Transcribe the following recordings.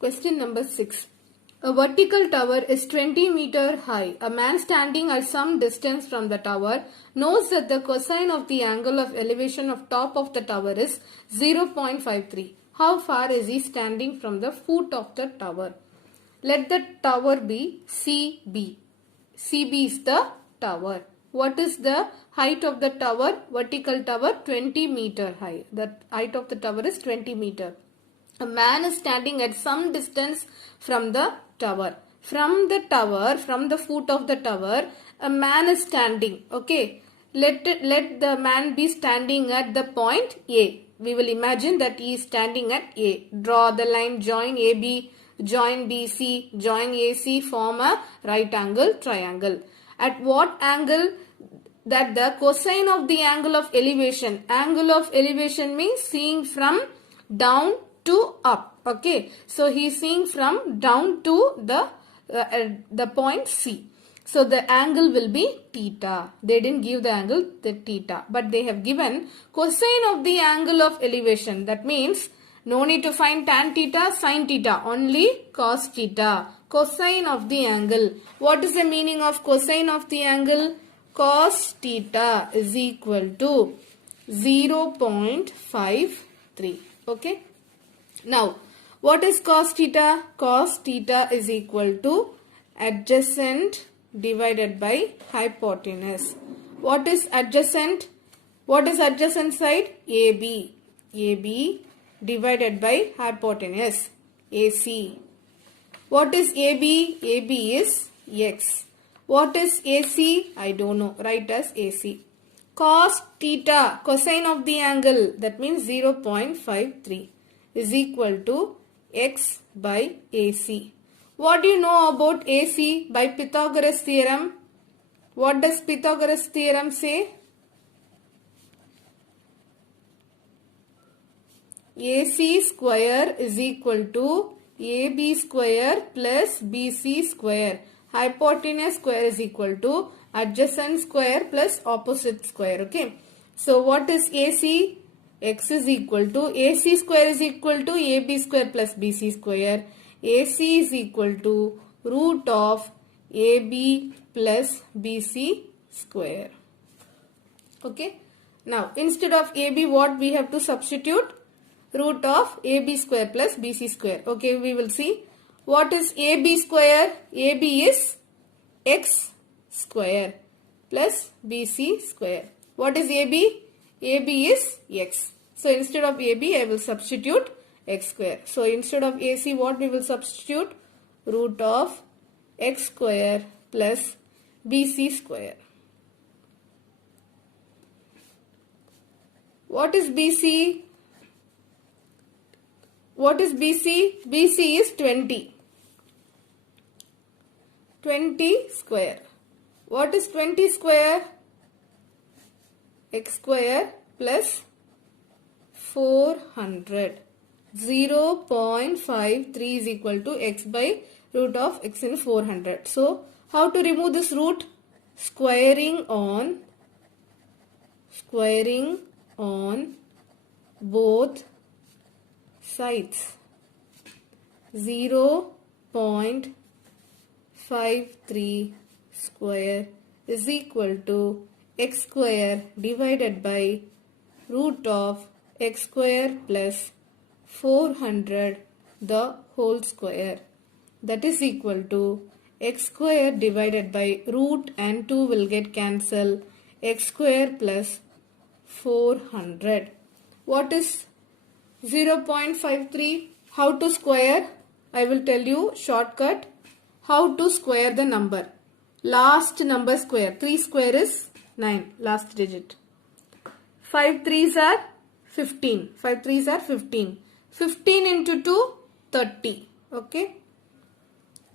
Question number 6. A vertical tower is 20 meter high. A man standing at some distance from the tower knows that the cosine of the angle of elevation of top of the tower is 0.53. How far is he standing from the foot of the tower? Let the tower be CB. CB is the tower. What is the height of the tower? Vertical tower 20 meter high. The height of the tower is 20 meter. A man is standing at some distance from the tower. From the tower, from the foot of the tower, a man is standing. Okay. Let the man be standing at the point A. We will imagine that he is standing at A. Draw the line, join AB, join BC, join AC, form a right angle triangle. At what angle? That the cosine of the angle of elevation. Angle of elevation means seeing from down to up. Okay, so he is seeing from down to the point C. So the angle will be theta. They didn't give the angle the theta, but they have given cosine of the angle of elevation. That means no need to find tan theta, sin theta, only cos theta. Cosine of the angle. What is the meaning of cosine of the angle? Cos theta is equal to 0.53. Okay. Now, what is cos theta? Cos theta is equal to adjacent divided by hypotenuse. What is adjacent? What is adjacent side? AB. AB divided by hypotenuse. AC. What is AB? AB is x. What is AC? I don't know. Write as AC. Cos theta, cosine of the angle, that means 0.53 is equal to x by AC. What do you know about AC by Pythagoras theorem? What does Pythagoras theorem say? AC square is equal to AB square plus BC square. Hypotenuse square is equal to adjacent square plus opposite square. Okay. So what is AC? X is equal to AC square is equal to AB square plus BC square. AC is equal to root of AB plus BC square. Okay. Now instead of AB, what we have to substitute? Root of AB square plus BC square. Okay, we will see. What is AB square? AB is x square plus BC square. What is AB? AB is x. So instead of AB, I will substitute x square. So instead of AC, what we will substitute? Root of x square plus BC square. What is BC? What is BC? BC is 20. 20 square. What is 20 square? X square plus 400. 0.53 is equal to x by root of x in 400. So, how to remove this root? Squaring on both sides. 0.53 square is equal to x square divided by root of x square plus 400 the whole square. That is equal to x square divided by root and 2 will get cancelled. X square plus 400. What is 0.53? How to square? I will tell you shortcut. How to square the number. Last number square. 3 square is 9. Last digit. 5 3s are 15. 5 3s are 15. 15 into 2, 30. Okay.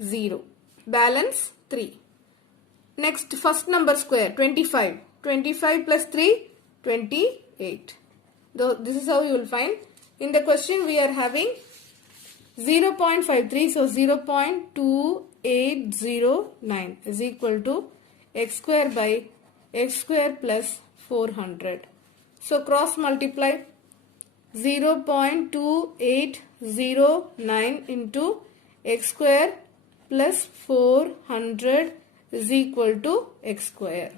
0. Balance 3. Next, first number square. 25. 25 plus 3, 28. This is how you will find. In the question we are having 0.53, so 0.2809 is equal to x square by x square plus 400. So cross multiply 0.2809 into x square plus 400 is equal to x square.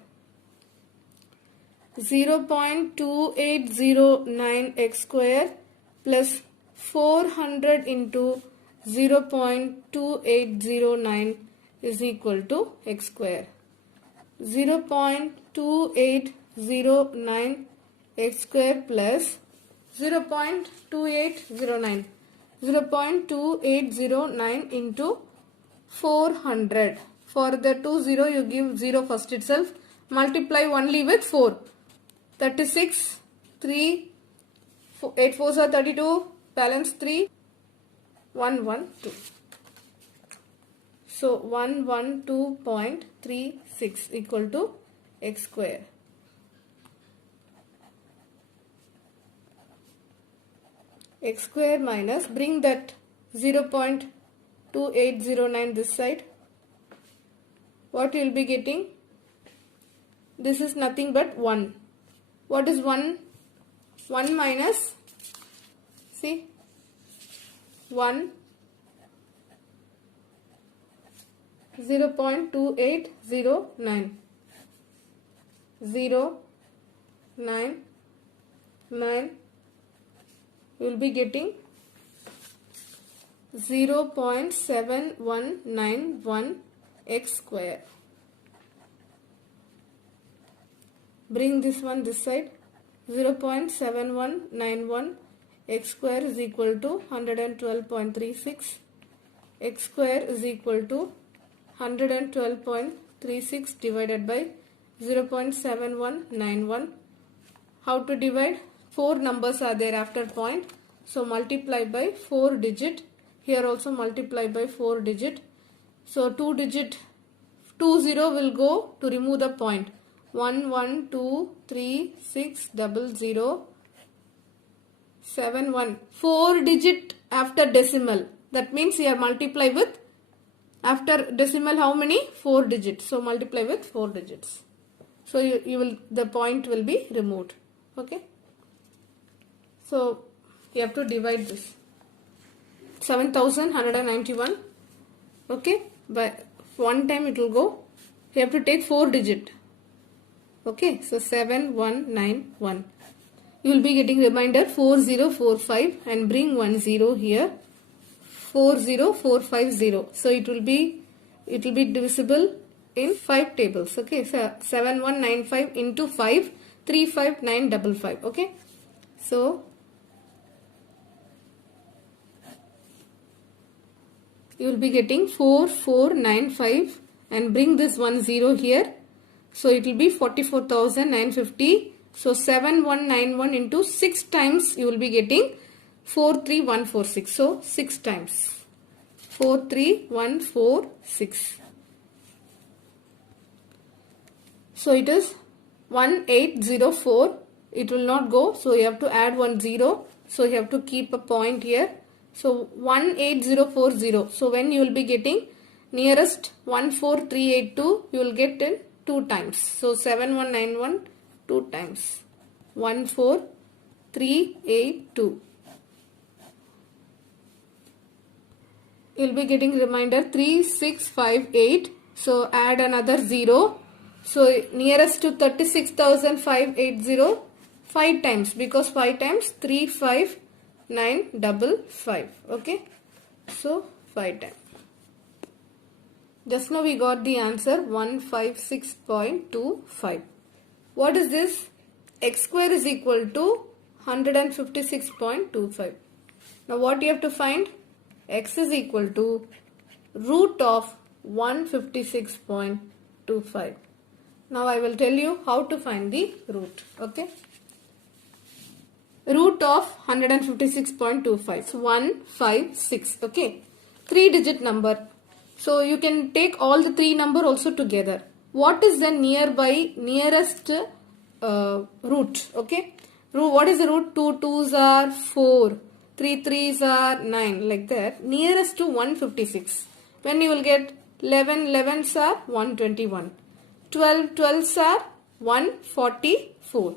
0.2809 x square plus 400 into 0.2809 is equal to x square. 0.2809 x square plus 0.2809 0.2809 into 400. For the 20 you give 0 first itself, multiply only with 4. 36, 3, 8 4s are 32, balance 3, 112. So 112.36 equal to x square. X square minus, bring that 0.2809 this side. What you will be getting? This is nothing but 1. What is 1? 1 minus, see, 1, 0.2809, 0, 9, 9, you will be getting 0.7191 x square. Bring this one this side. 0.7191 x square is equal to 112.36. X square is equal to 112.36 divided by 0.7191. How to divide? 4 numbers are there after point. So multiply by 4 digit. Here also multiply by 4 digit. So 2 digit, 20 will go to remove the point. 1, 1, 2, 3, 6, 0, 7, 1. 4 digit after decimal. That means here multiply with, after decimal how many? 4 digits. So multiply with 4 digits. So you will, the point will be removed. Okay. So you have to divide this. 7191. Okay. By one time it will go. You have to take 4 digit. Okay, so 7191. You will be getting remainder 4045 and bring 10 here. 40450. So it will be divisible in 5 tables. Okay, so 7195 into 5, 35955. Okay, so you will be getting 4495 and bring this 10 here. So it will be 44,950. So 7191 into 6 times you will be getting 43146. So 6 times 43146. So it is 1804. It will not go. So you have to add 10. So you have to keep a point here. So 18040. So when you will be getting nearest 14382, you will get in 2 times. So 7191 2 times. 14382. You will be getting remainder 3658. So add another 0. So nearest to 36,580 5 times, because 5 times 35955. Okay. So 5 times. Just now we got the answer 156.25. What is this? X square is equal to 156.25. Now what you have to find? X is equal to root of 156.25. Now I will tell you how to find the root. Okay. Root of 156.25. So 156. Okay. 3 digit number. So you can take all the 3 number also together. What is the nearest root? Okay. What is the root? 2 2s are 4. 3 3s are 9. Like that. Nearest to 156. When you will get 11 11s are 121. 12 12s are 144.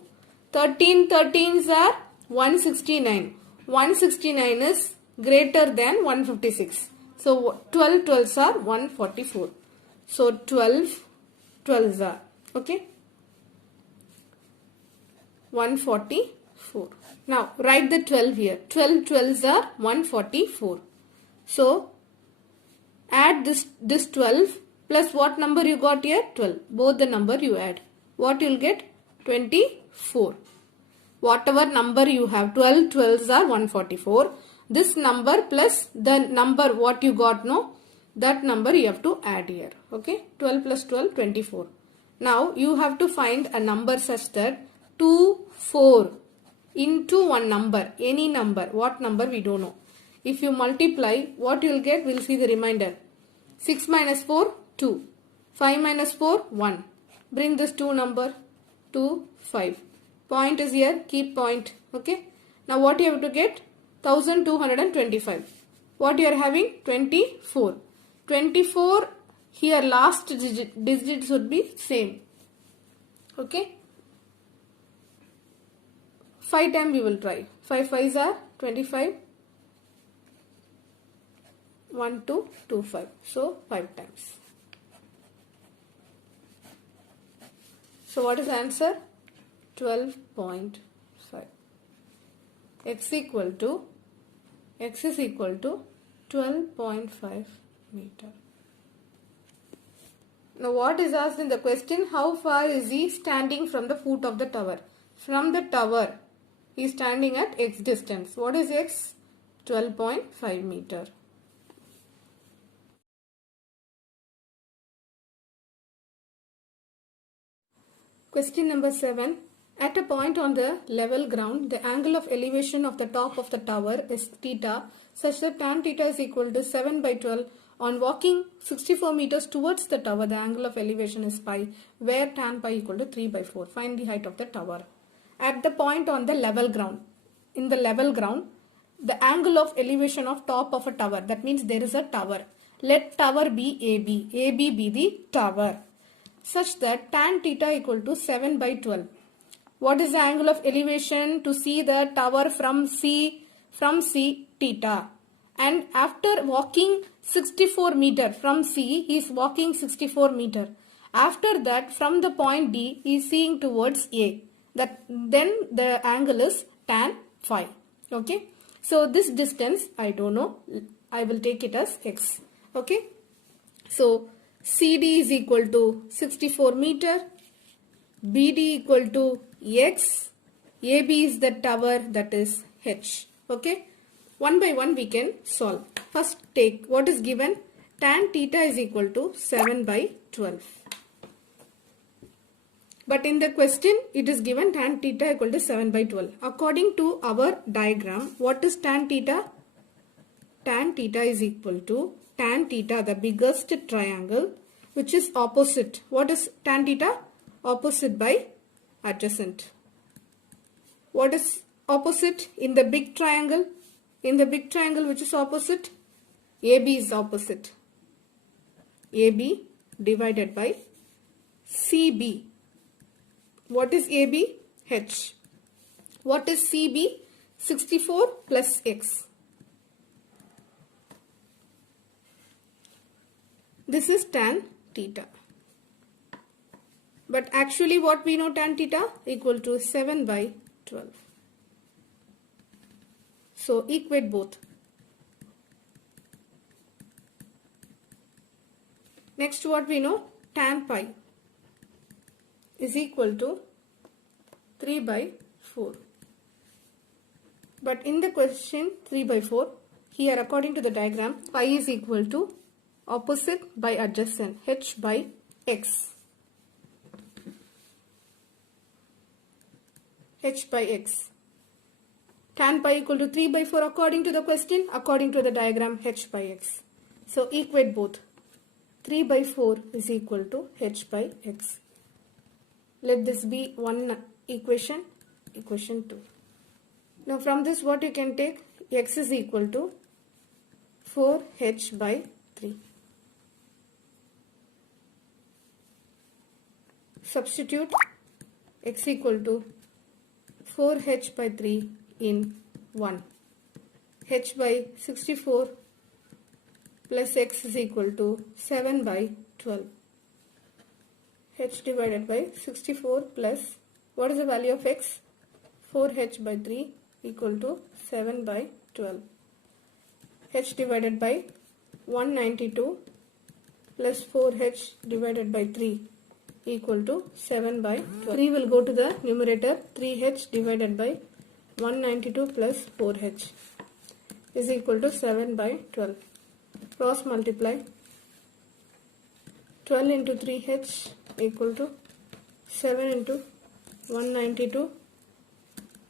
13 13s are 169. 169 is greater than 156. So 12 12s are 144. So 12 12s are, okay, 144. Now write the 12 here. 12 12s are 144. So add this 12 plus what number you got here? 12. Both the number you add. What you will get? 24. Whatever number you have, 12 12s are 144. This number plus the number what you got, no, that number you have to add here. Okay, 12 plus 12, 24. Now you have to find a number such that 2 4 into one number, any number. What number we don't know. If you multiply, what you will get? We will see the remainder. 6 minus 4, 2. 5 minus 4, 1. Bring this 2 number, 2, 5. Point is here, keep point. Okay. Now what you have to get? 1225. What you are having? 24. 24, here last digit should be same. Okay. 5 times we will try. 5 5s are 25. 1 2 2 5. So 5 times. So what is the answer? 12.5. X is equal to 12.5 meter. Now what is asked in the question? How far is he standing from the foot of the tower? From the tower, he is standing at X distance. What is X? 12.5 meter. Question number 7. At a point on the level ground, the angle of elevation of the top of the tower is theta, such that tan theta is equal to 7 by 12. On walking 64 meters towards the tower, the angle of elevation is pi, where tan pi equal to 3 by 4. Find the height of the tower. At the point on the level ground, in the level ground, the angle of elevation of top of a tower, that means there is a tower. Let tower be AB. AB be the tower, such that tan theta equal to 7 by 12. What is the angle of elevation to see the tower from C? From C, theta. And after walking 64 meter from C, he is walking 64 meter. After that, from the point D, he is seeing towards A. Then the angle is tan phi. Okay. So this distance, I don't know. I will take it as X. Okay. So CD is equal to 64 meter. BD equal to X. AB is the tower, that is H. Okay. One by one we can solve. First take what is given. Tan theta is equal to 7 by 12. But in the question it is given tan theta equal to 7 by 12. According to our diagram, what is tan theta? Tan theta is equal to tan theta, the biggest triangle, which is opposite. What is tan theta? Opposite by adjacent. What is opposite in the big triangle? In the big triangle, which is opposite? AB is opposite. AB divided by CB. What is AB? H. What is CB? 64 plus X. This is tan theta. But actually what we know, tan theta equal to 7 by 12. So equate both. Next what we know, tan pi is equal to 3 by 4. But in the question 3 by 4, here according to the diagram, pi is equal to opposite by adjacent, H by X. H by X. Tan pi equal to 3 by 4 according to the question, according to the diagram H by X. So equate both. 3 by 4 is equal to H by X. Let this be one equation, equation 2. Now from this what you can take? X is equal to 4H by 3. Substitute X equal to 4H by 3 in 1. h by 64 plus x is equal to 7 by 12. H divided by 64 plus, what is the value of x? 4h by 3 equal to 7 by 12. H divided by 192 plus 4h divided by 3 equal to 7 by 12. 3 will go to the numerator. 3h divided by 192 plus 4h is equal to 7 by 12. Cross multiply. 12 into 3h equal to 7 into 192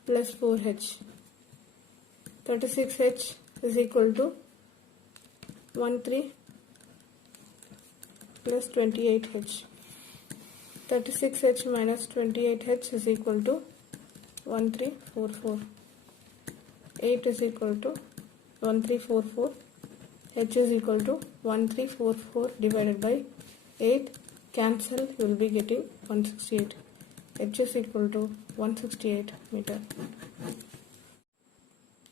plus 4h. 36h is equal to 13 plus 28h. 36h minus 28h is equal to 1344. 8 is equal to 1344. H is equal to 1344 divided by 8. Cancel, you will be getting 168. H is equal to 168 meter.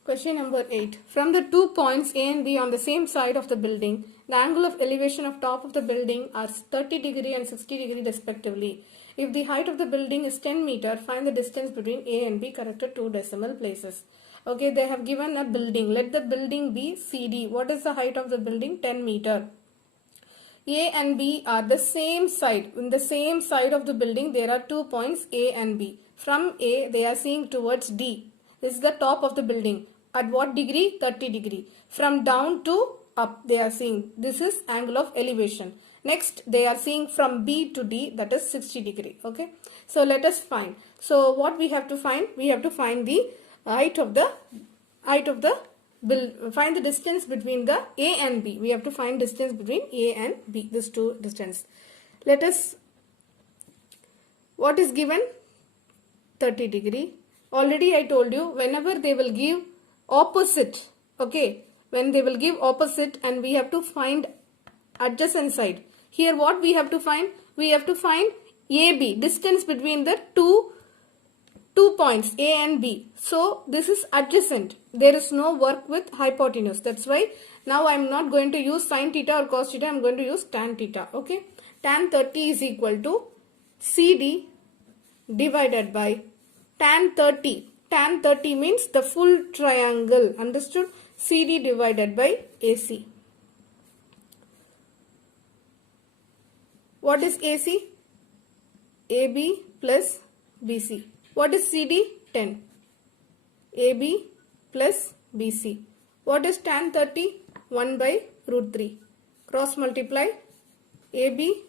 Question number 8. From the 2 points A and B on the same side of the building, the angle of elevation of top of the building are 30 degree and 60 degree respectively. If the height of the building is 10 meter, find the distance between A and B corrected 2 decimal places. Okay, they have given a building. Let the building be CD. What is the height of the building? 10 meter. A and B are the same side. In the same side of the building, there are 2 points A and B. From A, they are seeing towards D. This is the top of the building. At what degree? 30 degree. From down to up, they are seeing. This is angle of elevation. Next, they are seeing from B to D, that is 60 degree. Okay. So, let us find. So, what we have to find? We have to find the height of the find the distance between the A and B. We have to find distance between A and B, these two distance. Let us, what is given? 30 degree. Already I told you, whenever they will give opposite, okay, when they will give opposite and we have to find adjacent side. Here what we have to find? We have to find AB, distance between the two points A and B. So this is adjacent. There is no work with hypotenuse. That's why now I am not going to use sin theta or cos theta. I am going to use tan theta. Okay. Tan 30 is equal to CD divided by tan 30. Tan 30 means the full triangle. Understood? CD divided by AC. What is AC? AB plus BC. What is CD? 10. AB plus BC. What is tan 30? 1 by root 3. Cross multiply. AB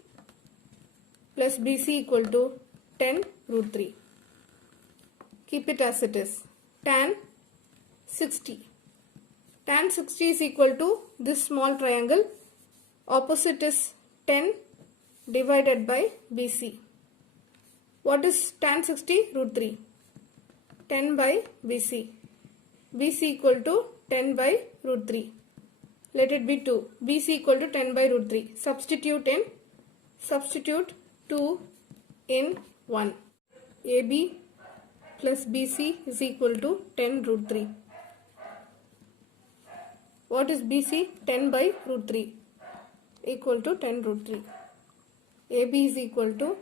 plus BC equal to 10 root 3. Keep it as it is. Tan 60. Tan 60 is equal to this small triangle. Opposite is 10 divided by BC. What is tan 60? Root 3. 10 by BC. BC equal to 10 by root 3. Let it be 2. BC equal to 10 by root 3. Substitute 2 in 1. AB plus BC is equal to 10 root 3. What is BC? 10 by root 3 equal to 10 root 3. AB is equal to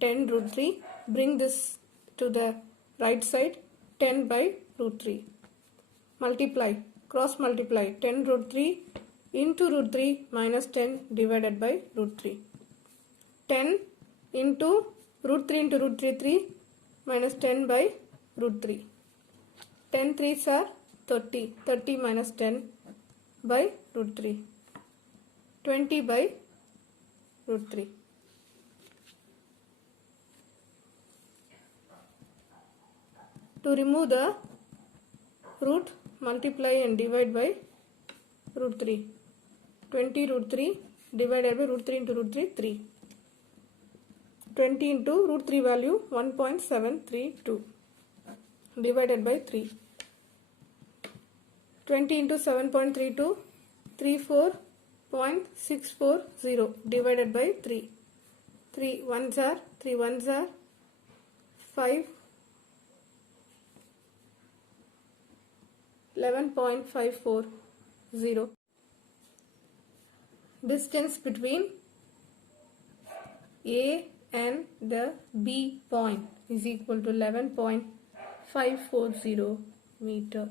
10 root 3. Bring this to the right side. 10 by root 3. Multiply. Cross multiply. 10 root 3 into root 3 minus 10 divided by root 3. 10 into root 3 into root 3, 3 minus 10 by root 3. 10 3s are 30. 30 minus 10 by root 3. 20 by root 3. To remove the root, multiply and divide by root 3. 20 root 3 divided by root 3 into root 3, 3. 20 into root 3 value 1.732 divided by 3. 20 into 7.32, 34.640 divided by 3. 3 ones are 5. 11.540. Distance between A and the B point is equal to 11.540 meter.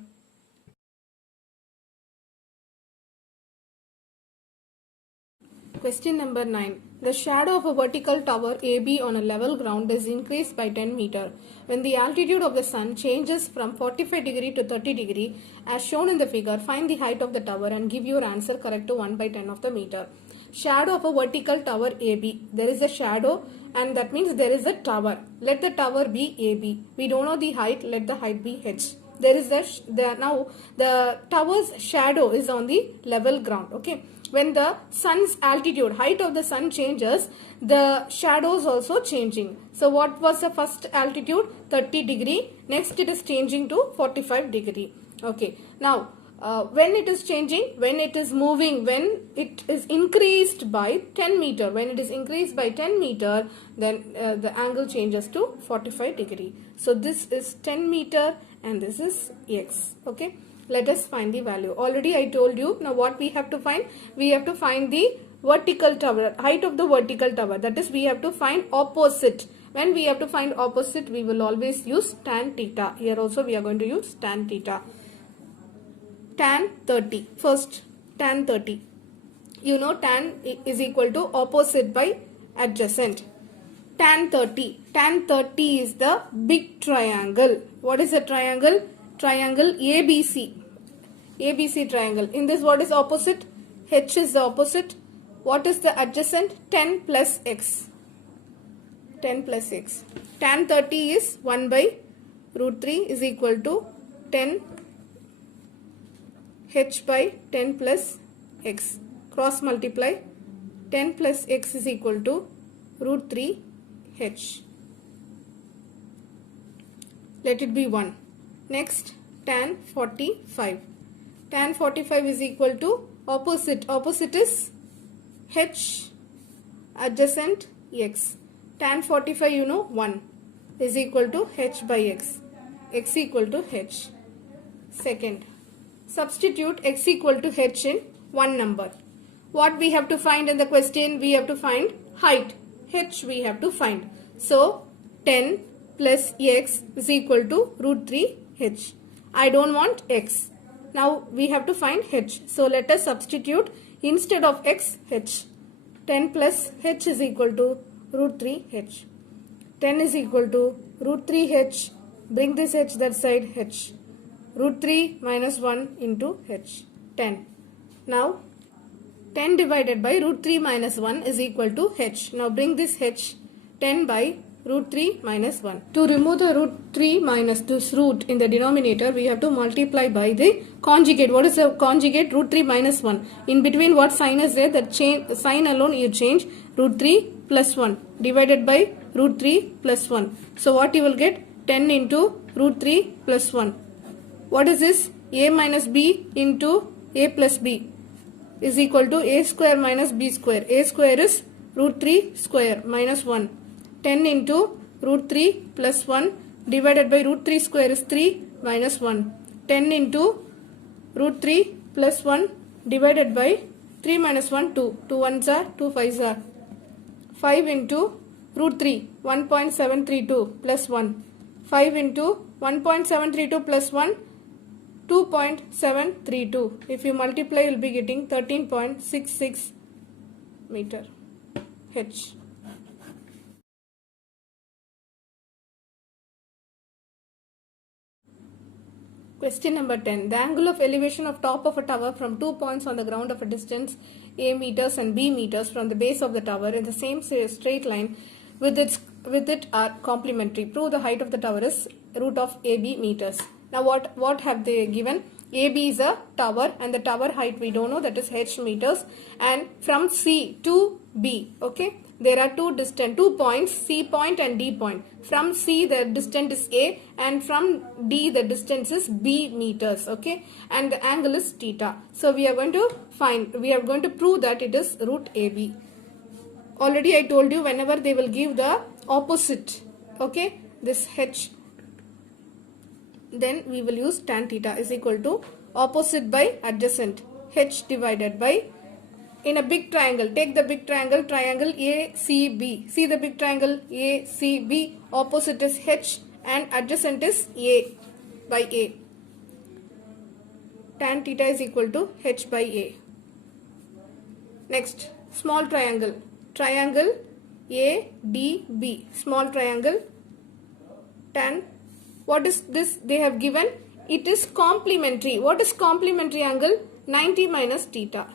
Question number 9. The shadow of a vertical tower AB on a level ground is increased by 10 meter when the altitude of the sun changes from 45 degree to 30 degree as shown in the figure. Find the height of the tower and give your answer correct to 1 by 10 of the meter. Shadow of a vertical tower AB. There is a shadow and that means there is a tower. Let the tower be AB. We don't know the height. Let the height be H. There is now the tower's shadow is on the level ground. Okay. When the sun's altitude, height of the sun changes, the shadow is also changing. So what was the first altitude? 30 degree. Next it is changing to 45 degree. Okay. Now when it is changing, when it is moving, when it is increased by 10 meter, when it is increased by 10 meter, then the angle changes to 45 degree. So this is 10 meter and this is X. Okay. Let us find the value. Already I told you. Now what we have to find? We have to find the vertical tower, height of the vertical tower. That is, we have to find opposite. When we have to find opposite, we will always use tan theta. Here also we are going to use tan theta. Tan 30. First, tan 30. You know tan is equal to opposite by adjacent. Tan 30. Tan 30 is the big triangle. What is a triangle? Triangle ABC. ABC triangle. In this, what is opposite? H is the opposite. What is the adjacent? 10 plus X. 10 plus X. Tan 30 is 1 by root 3 is equal to 10 H by 10 plus X. Cross multiply. 10 plus X is equal to root 3 H. Let it be 1. Next, tan 45. Tan 45 is equal to opposite. Opposite is H, adjacent X. Tan 45, you know, 1 is equal to H by X. X equal to H. Second, substitute X equal to H in one number. What we have to find in the question? We have to find height. H we have to find. So, 10 plus X is equal to root 3 H. I don't want X. Now we have to find H. So let us substitute instead of X, H. 10 plus H is equal to root 3 H. 10 is equal to root 3 H. Bring this H that side, H. Root 3 minus 1 into H. 10. Now 10 divided by root 3 minus 1 is equal to H. Now bring this H. 10 by root 3 minus 1. To remove the root 3 minus this root in the denominator, we have to multiply by the conjugate. What is the conjugate? Root 3 minus 1. In between what sign is there? That sign alone you change. Root 3 plus 1 divided by root 3 plus 1. So what you will get? 10 into root 3 plus 1. What is this? A minus B into A plus B is equal to A square minus B square. A square is root 3 square minus 1. 10 into root 3 plus 1 divided by root 3 square is 3 minus 1. 10 into root 3 plus 1 divided by 3 minus 1, 2. 2 ones are, 2 5s are. 5 into root 3, 1.732 plus 1. 5 into 1.732 plus 1, 2.732. If you multiply, you will be getting 13.66 meter H. Question number 10. The angle of elevation of top of a tower from 2 points on the ground of a distance A meters and B meters from the base of the tower in the same straight line with it are complementary. Prove the height of the tower is root of AB meters. Now what have they given? AB is a tower and the tower height we don't know, that is H meters, and from C to B, okay, there are two points, C point and D point. From C the distance is A and from D the distance is B meters, okay, and the angle is theta. So we are going to prove that it is root AB. Already I told you, whenever they will give the opposite, okay, this H, then we will use tan theta is equal to opposite by adjacent, h divided by, in a big triangle, take the big triangle, triangle ACB. See the big triangle ACB, opposite is h and adjacent is A by A. Tan theta is equal to h by A. Next, small triangle, triangle ADB, small triangle, tan, what is this they have given? It is complementary. What is complementary angle? 90 minus theta.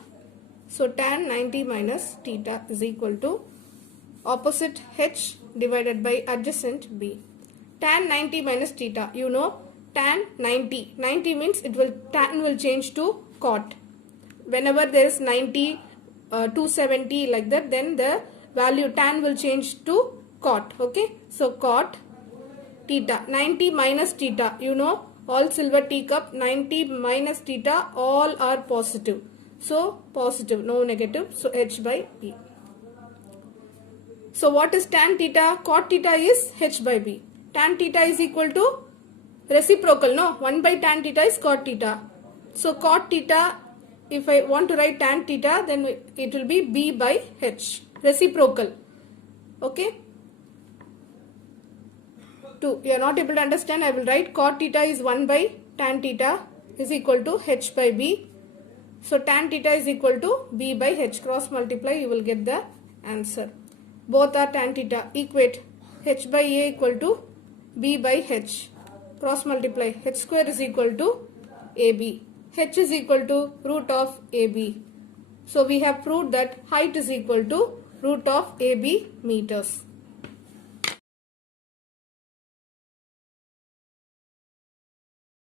So tan 90 minus theta is equal to opposite h divided by adjacent B. Tan 90 minus theta, you know, tan 90. 90 means tan will change to cot. Whenever there is 90, 270 like that, then the value tan will change to cot. Okay, so cot theta, 90 minus theta, you know, all silver teacup, 90 minus theta, all are positive. So positive, no negative, so h by B. So what is tan theta? Cot theta is h by B. Tan theta is equal to reciprocal, no, 1 by tan theta is cot theta. So cot theta, if I want to write tan theta, then it will be B by h, reciprocal. Okay. 2. You are not able to understand, I will write cot theta is 1 by tan theta is equal to h by B. So tan theta is equal to B by h. Cross multiply, you will get the answer. Both are tan theta. Equate h by A equal to B by h. Cross multiply, h square is equal to AB. H is equal to root of AB. So we have proved that height is equal to root of AB meters.